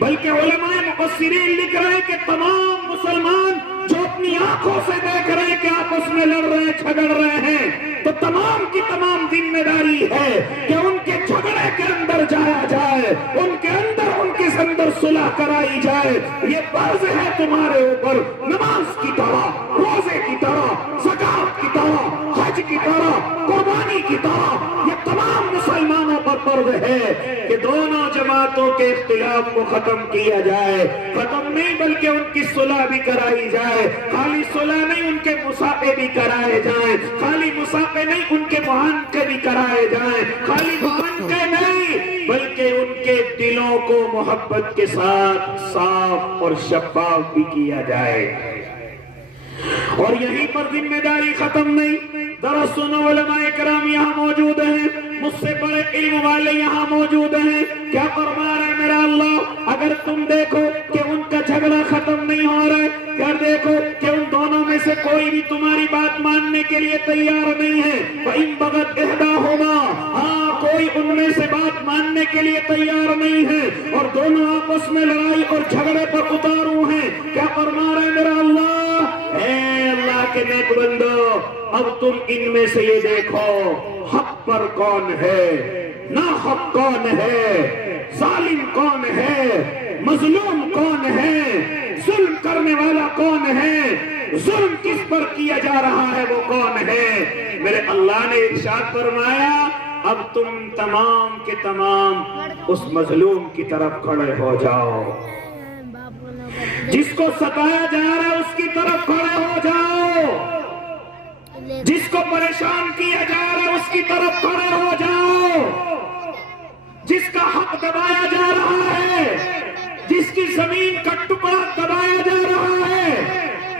بلکہ علماء مفسرین لکھ رہے ہیں کہ تمام مسلمان جو اپنی آنکھوں سے دیکھ رہے ہیں کہ آپس میں لڑ رہے ہیں جھگڑ رہے ہیں تو تمام کی تمام ذمہ داری ہے کہ ان کے جھگڑے کے اندر جایا جائے، ان کے اندر صلح کرائی جائے۔ یہ فرض ہے تمہارے اوپر، نماز کی طرح، روزے کی طرح، زکات کی طرح، حج کی طرح، قربانی کی طرح، یہ تمام مسلمانوں پر فرض ہے کہ دونوں جماعتوں کے اختلاف کو ختم کیا جائے۔ ختم نہیں بلکہ ان کی صلح بھی کرائی جائے، خالی صلح نہیں ان کے مسافے بھی کرائے جائیں، خالی مسافے نہیں ان کے معانقے بھی کرائے جائیں، خالی معانقے نہیں بلکہ ان کے دلوں کو محبت کے ساتھ صاف اور شفاف بھی کیا جائے۔ اور یہیں پر ذمہ داری ختم نہیں، ذرا سنو، علماء کرام یہاں موجود ہیں، مجھ سے بڑے علم والے یہاں موجود ہیں، کیا فرما رہے ہیں میرا اللہ؟ اگر تم دیکھو کہ ان کا جھگڑا ختم نہیں ہو رہا ہے، اگر دیکھو کہ ان دونوں میں سے کوئی بھی تمہاری بات ماننے کے لیے تیار نہیں ہے، فَإِن بَغَتْ إِحْدَاهُمَا، ہاں کوئی ان میں سے بات ماننے کے لیے تیار نہیں ہے اور دونوں آپس میں لڑائی اور جھگڑے پر اتارو ہیں، کیا فرما رہے ہیں میرا اللہ؟ اے اللہ کے نیک بندو، اب تم ان میں سے یہ دیکھو حق پر کون ہے، ناحق کون ہے، ظالم کون ہے، مظلوم کون ہے، ظلم کرنے والا کون ہے، ظلم کس پر کیا جا رہا ہے وہ کون ہے۔ میرے اللہ نے ارشاد فرمایا اب تم تمام کے تمام اس مظلوم کی طرف کھڑے ہو جاؤ، جس کو ستایا جا رہا ہے اس کی طرف کھڑے ہو جاؤ، جس کو پریشان کیا جا رہا ہے اس کی طرف کھڑے ہو جاؤ، جس کا حق دبایا جا رہا ہے، جس کی زمین کا ٹکڑا دبایا جا رہا ہے،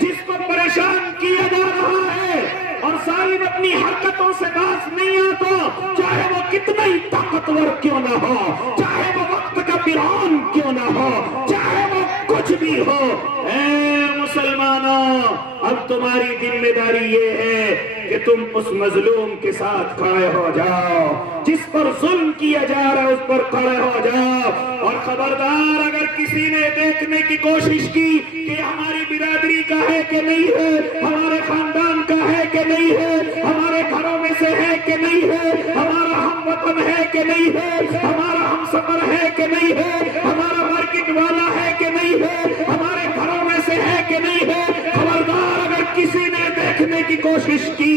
جس کو پریشان کیا جا رہا ہے اور ظالم اپنی حرکتوں سے باز نہیں آتا، چاہے وہ کتنا ہی طاقتور کیوں نہ ہو، چاہے وہ وقت کا فرعون کیوں نہ ہو، چاہے وہ کچھ بھی ہو۔ اے مسلمانوں، اب تمہاری ذمہ داری یہ ہے کہ تم اس مظلوم کے ساتھ کھڑے ہو جاؤ، جس پر ظلم کیا جا رہا ہے اس پر کھڑے ہو جاؤ۔ اور خبردار اگر کسی نے دیکھنے کی کوشش کی کہ ہماری برادری کا ہے کہ نہیں ہے، ہمارے خاندان کا ہے کہ نہیں ہے، ہمارے گھروں میں سے ہے کہ نہیں ہے، ہمارا ہم وطن ہے کہ نہیں ہے، ہمارا ہم سفر ہے کہ نہیں ہے، ہمارا مارکیٹ والا ہے کہ نہیں ہے، ہمارے گھروں میں سے ہے کہ نہیں ہے، خبردار اگر کسی نے دیکھنے کی کوشش کی،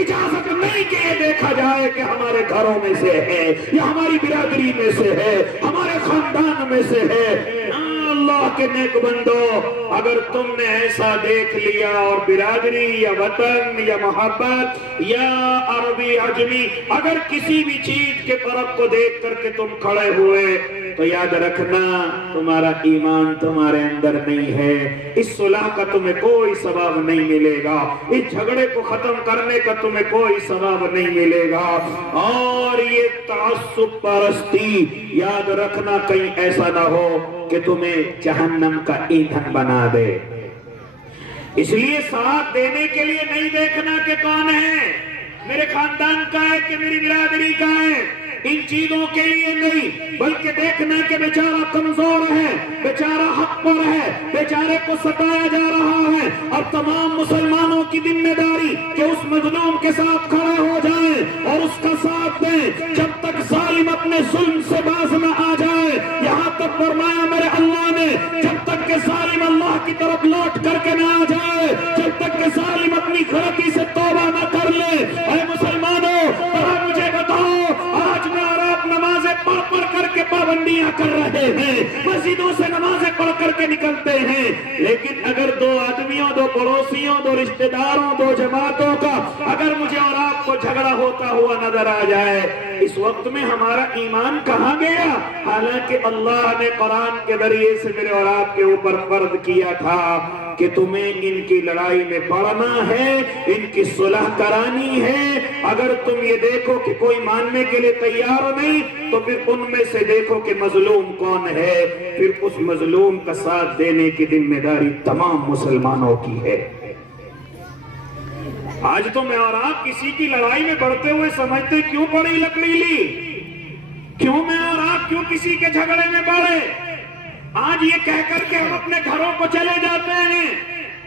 اجازت نہیں کہ یہ دیکھا جائے کہ ہمارے گھروں میں سے ہے یا ہماری برادری میں سے ہے، ہمارے خاندان میں سے ہے۔ اللہ کے نیک بندو، اگر تم نے ایسا دیکھ لیا اور برادری یا وطن یا محبت یا عربی عجمی اگر کسی بھی چیز کے فرق کو دیکھ کر کے تم کھڑے ہوئے تو یاد رکھنا تمہارا ایمان تمہارے اندر نہیں ہے، اس صلح کا تمہیں کوئی ثواب نہیں ملے گا، اس جھگڑے کو ختم کرنے کا تمہیں کوئی ثواب نہیں ملے گا۔ اور یہ تعصب پرستی یاد رکھنا کہیں ایسا نہ ہو کہ تمہیں جہنم کا ایندھن بنا دے۔ اس لیے ساتھ دینے کے لیے نہیں دیکھنا کہ کون ہے، میرے خاندان کا ہے کہ میری برادری کا ہے، ان چیزوں کے لیے نہیں، بلکہ دیکھنا کہ بیچارہ کمزور ہے، بیچارہ حق پر ہے، بیچارے کو ستایا جا رہا ہے۔ اب تمام مسلمانوں کی ذمہ داری کہ اس مظلوم کے ساتھ کھڑے ہو جائیں اور اس کا ساتھ دیں جب تک ظالم اپنے ظلم سے باز نہ آ جائے۔ یہاں تک فرمایا میرے اللہ نے جب تک کہ ظالم اللہ کی طرف لوٹ کر کے نہ آ جائے، جب تک کہ ظالم اپنی غلطی سے توبہ نہ کر لے۔ اے مسلمانوں، ذرا مجھے بتاؤ، آج میں اور آپ نمازیں پڑھ کر کے پابندیاں کر رہے ہیں، مسجدوں سے نمازیں پڑھ کر کے نکلتے ہیں، لیکن اگر دو آدمیوں، دو پڑوسیوں، دو رشتہ داروں، دو جماعتوں کا اگر مجھے اور آپ کو جھگڑا ہوتا ہوا نظر آ جائے، اس وقت میں ہمارا ایمان کہاں گیا؟ حالانکہ اللہ نے قرآن کے ذریعے سے میرے اور آپ کے اوپر فرض کیا تھا کہ تمہیں ان کی لڑائی میں پڑنا ہے، ان کی صلح کرانی ہے۔ اگر تم یہ دیکھو کہ کوئی ماننے کے لیے تیار نہیں تو پھر ان میں سے دیکھو کہ مظلوم کون ہے، پھر اس مظلوم کا ساتھ دینے کی ذمہ داری تمام مسلمانوں کی ہے۔ آج تو میں اور آپ کسی کی لڑائی میں بڑھتے ہوئے سمجھتے کیوں پڑی لکڑی لی، کیوں میں اور آپ کیوں کسی کے جھگڑے میں بڑھے؟ آج یہ کہہ کر کے ہم اپنے گھروں کو چلے جاتے ہیں،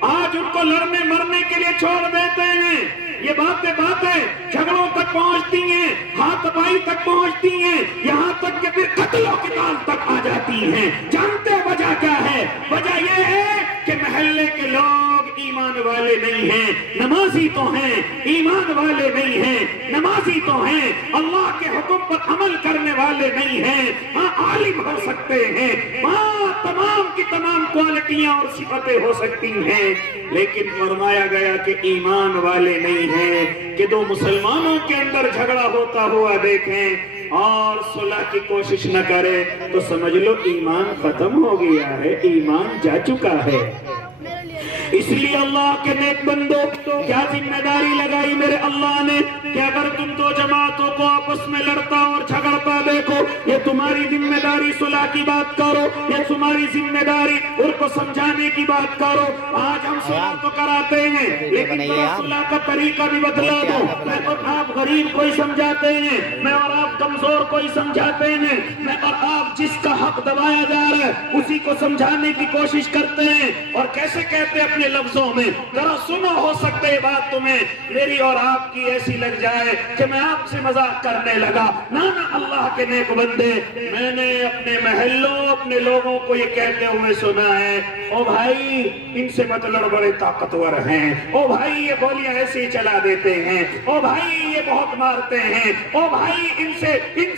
آج ان کو لڑنے مرنے کے لیے چھوڑ دیتے ہیں، یہ باتیں جھگڑوں تک پہنچتی ہیں، ہاتھ پائی تک پہنچتی ہیں، یہاں تک کہ پھر قتل و قتال تک آ جاتی ہیں۔ جانتے وجہ کیا ہے؟ وجہ یہ ہے کہ محلے کے لوگ ایمان والے نہیں ہیں، نمازی تو ہیں، ایمان والے نہیں ہیں، نمازی تو ہیں، اللہ کے حکم پر عمل کرنے والے نہیں ہیں۔ ہاں عالم ہو سکتے ہیں، ہاں تمام کی تمام کوالٹیاں اور صفتیں ہو سکتی ہیں، لیکن فرمایا گیا کہ ایمان والے نہیں ہیں۔ کہ دو مسلمانوں کے اندر جھگڑا ہوتا ہوا دیکھیں اور صلح کی کوشش نہ کرے تو سمجھ لو ایمان ختم ہو گیا ہے، ایمان جا چکا ہے۔ اس لیے اللہ کے نیک بندوں کیا ذمہ داری لگائی میرے اللہ نے کہ اگر تم دو جماعتوں کو آپس میں لڑتا اور جھگڑتا دیکھو، یہ تمہاری ذمہ داری صلح کی بات کرو، یہ تمہاری ذمہ داری ان کو سمجھانے کی بات کرو۔ آج ہم صلح تو کراتے ہیں لیکن صلح کا طریقہ بھی بدلا دو۔ میں اور آپ غریب کوئی سمجھاتے ہیں، میں اور آپ کمزور کوئی سمجھاتے ہیں، میں اور آپ جس کا حق دبایا جا رہا ہے اسی کو سمجھانے کی کوشش کرتے ہیں، اور کیسے کہتے ہیں اپنے لفظوں میں، ذرا سنو، ہو سکتے یہ بات تمہیں میری اور آپ کی ایسی لگ جائے کہ میں آپ سے مذاق کرنے لگا۔ نہ اللہ کے نیک بندے، میں نے اپنے محلوں اپنے لوگوں کو یہ کہتے ہوئے سنا ہے، او بھائی ان سے مت لڑ، بڑے طاقتور ہیں، او بھائی یہ گولیاں ایسے ہی چلا دیتے ہیں، او بھائی یہ بہت مارتے ہیں، او بھائی ان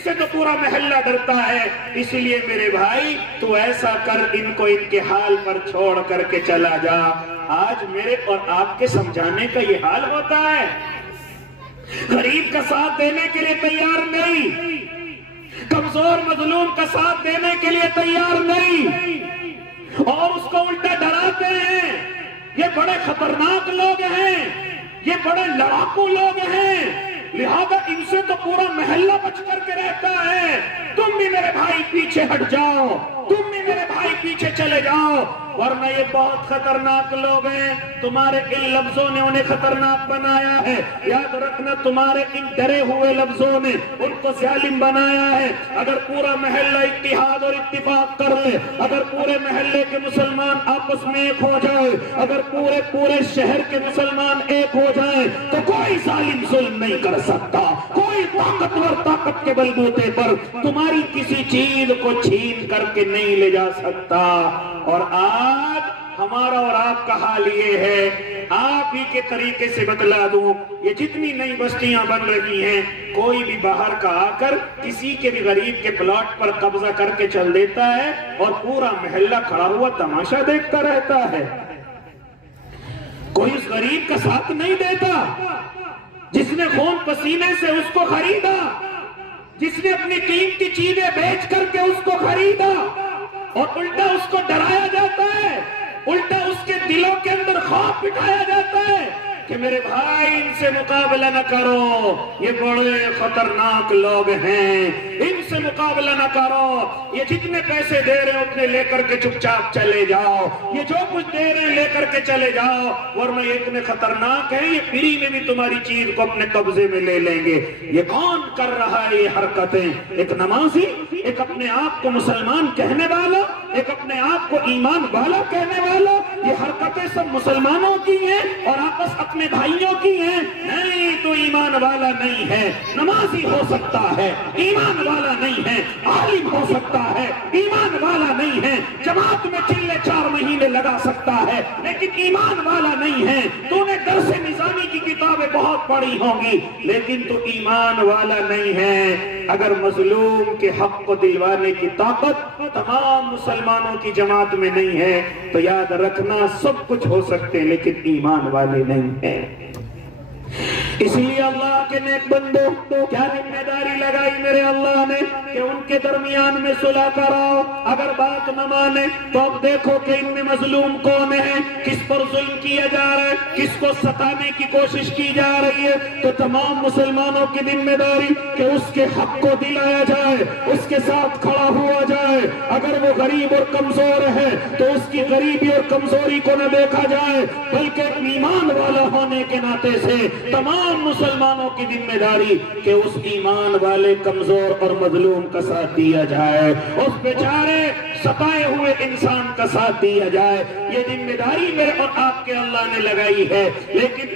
سے تو پورا محلہ ڈرتا ہے۔ اس لیے میرے بھائی تو ایسا کر، ان کو ان کے حال پر چھوڑ کر کے چلا جا۔ آج میرے اور آپ کے سمجھانے کا یہ حال ہوتا ہے، غریب کا ساتھ دینے کے لیے تیار نہیں، کمزور مظلوم کا ساتھ دینے کے لیے تیار نہیں، اور اس کو الٹا ڈراتے ہیں۔ یہ بڑے خطرناک لوگ ہیں، یہ بڑے لڑاکو لوگ ہیں، لہذا ان سے تو پورا محلہ بچ کر کے رہتا ہے۔ تم بھی میرے بھائی پیچھے ہٹ جاؤ، تم بھی میرے بھائی پیچھے چلے جاؤ، ورنہ یہ بہت خطرناک لوگ ہیں۔ تمہارے ان لفظوں نے انہیں خطرناک بنایا ہے، یاد رکھنا تمہارے ان ڈرے ہوئے لفظوں نے ان کو ظالم بنایا ہے۔ اگر پورا محلہ اتحاد اور اتفاق کر لے، اگر پورے محلے کے مسلمان آپس میں ایک ہو جائے، اگر پورے شہر کے مسلمان ایک ہو جائیں تو کوئی ظالم ظلم نہیں کر سکتا، کوئی طاقتور طاقت کے بلبوتے پر تمہاری کسی چیز کو چھین کر کے نہیں لے جا سکتا۔ اور آج ہمارا اور آپ کا حال یہ ہے، آپ ہی کے طریقے سے بتلا دوں، یہ جتنی نئی بستیاں بن رہی ہیں، کوئی بھی باہر کا آ کر کسی کے بھی غریب کے پلاٹ پر قبضہ کر کے چل دیتا ہے اور پورا محلہ کھڑا ہوا تماشا دیکھتا رہتا ہے، کوئی اس غریب کا ساتھ نہیں دیتا، جس نے خون پسینے سے اس کو خریدا، جس نے اپنی قیمتی چیزیں بیچ کر کے اس کو خریدا، اور الٹا اس کو ڈرایا جاتا ہے، الٹا اس کے دلوں کے اندر خوف بٹھایا جاتا ہے کہ میرے بھائی ان سے مقابلہ نہ کرو، یہ بڑے خطرناک لوگ ہیں، ان سے مقابلہ نہ کرو، یہ جتنے پیسے دے رہے ہیں اتنے لے کر کے چپ چاپ چلے جاؤ، یہ جو کچھ دے رہے ہیں لے کر کے چلے جاؤ، ورنہ یہ اتنے خطرناک ہیں، یہ فری میں بھی تمہاری چیز کو اپنے قبضے میں لے لیں گے۔ یہ کون کر رہا ہے یہ حرکتیں؟ ایک نمازی، ایک اپنے آپ کو مسلمان کہنے والا، ایک اپنے آپ کو ایمان والا کہنے والا، یہ حرکتیں سب مسلمانوں کی ہیں اور آپس اپنے بھائیوں کی ہیں؟ نہیں، تو ایمان والا نہیں ہے۔ نمازی ہو سکتا ہے، ایمان والا نہیں ہے، عالم ہو سکتا ہے، ایمان والا نہیں ہے، جماعت میں چلے 4 مہینے لگا سکتا ہے، لیکن ایمان والا نہیں ہے۔ تو نے درس نظامی کی کتابیں بہت پڑھی ہوں گی، لیکن تو ایمان والا نہیں ہے۔ اگر مظلوم کے حق کو دلوانے کی طاقت تمام مسلمانوں کی جماعت میں نہیں ہے تو یاد رکھنا سب کچھ ہو سکتے ہیں لیکن ایمان والے نہیں ہیں۔ اس لیے اللہ کے نیک بندوں کیا ذمہ داری لگائی میرے اللہ نے کہ ان کے درمیان میں صلح کراؤ۔ اگر بات نہ مانے تو اب دیکھو کہ ان میں مظلوم کون ہے، کس پر ظلم کیا جا رہا ہے، کس کو ستانے کی کوشش کی جا رہی ہے، تو تمام مسلمانوں کی ذمہ داری کہ اس کے حق کو دلایا جائے، اس کے ساتھ کھڑا ہوا جائے۔ اگر وہ غریب اور کمزور ہے تو اس کی غریبی اور کمزوری کو نہ دیکھا جائے بلکہ ایمان والا ہونے کے ناطے سے تمام مسلمانوں کی ذمہ داری کہ اس ایمان والے کمزور اور مظلوم کا ساتھ دیا جائے۔ اس بیچارے ستائے ہوئے انسان کا ساتھ دیا جائے. یہ ذمہ داری میرے اور آپ کے اللہ نے لگائی ہے، لیکن